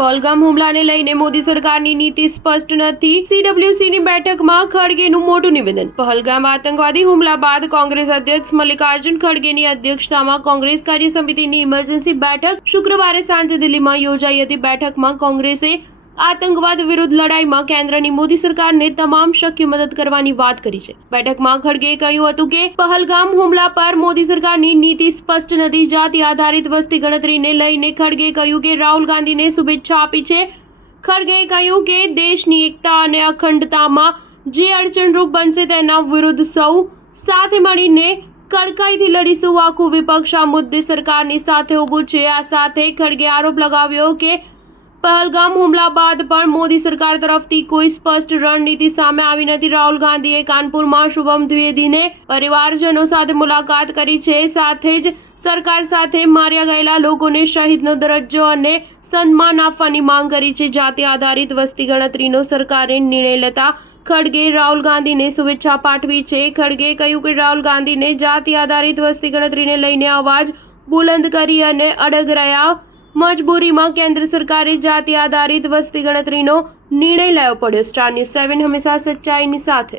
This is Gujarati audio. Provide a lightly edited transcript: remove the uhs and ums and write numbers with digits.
પહલગામ હુમલાને લઈને મોદી સરકારની નીતિ સ્પષ્ટ નથી. CWCની બેઠકમાં ખડગેનું મોટું નિવેદન. પહલગામ આતંકવાદી હુમલા બાદ કોંગ્રેસ અધ્યક્ષ મલ્લિકાર્જુન ખડગેની અધ્યક્ષતામાં કોંગ્રેસ કાર્ય સમિતિની ઇમરજન્સી બેઠક શુક્રવારે સાંજે દિલ્હીમાં યોજાઈ હતી. બેઠકમાં કોંગ્રેસે આતંકવાદ વિરુદ્ધ લડાઈમાં કેન્દ્રની મોદી સરકારને તમામ શક્ય મદદ કરવાની વાત કરી છે. બેઠકમાં ખડગેએ કહ્યું હતું કે પહલગામ હુમલા પર મોદી સરકારની નીતિ સ્પષ્ટ નથી. જાતિ આધારિત વસ્તી ગણતરીને લઈને ખડગેએ કહ્યું કે રાહુલ ગાંધીને શુભેચ્છા આપી છે. ખડગેએ કહ્યું કે દેશની એકતા અને અખંડતામાં જે અડચણરૂપ બનશે તેના વિરુદ્ધ સૌ સાથે મળીને કડકાઈથી લડીશું. આખું વિપક્ષ આ મુદ્દે સરકારની સાથે ઊભું છે. આ સાથે ખડગેએ આરોપ લગાવ્યો કે પહલગામ હુમલા બાદ પણ મોદી સરકાર તરફથી કોઈ સ્પષ્ટ રણનીતિ સામે આવી નથી. રાહુલ ગાંધીએ કાનપુરમાં શુભમ દ્વિવેદીને પરિવારજનો સાથે મુલાકાત કરી છે. સાથે જ સરકાર સાથે માર્યા ગયેલા લોકોને શહીદનો દરજ્જો અને સન્માન આપવાની માંગ કરી છે. જાતિ આધારિત વસ્તી ગણતરીનો સરકારે નિર્ણય લેતા ખડગેએ રાહુલ ગાંધીને શુભેચ્છા પાઠવી છે. ખડગેએ કહ્યું કે રાહુલ ગાંધીને જાતિ આધારિત વસ્તી ગણતરીને લઈને અવાજ બુલંદ કરી અને અડગ રહ્યા. મજબૂરીમાં કેન્દ્ર સરકારે જાતિ આધારિત વસ્તી ગણતરીનો નિર્ણય લેવો પડ્યો. સ્ટાર ન્યૂઝ 7 હંમેશા સચ્ચાઈની સાથે.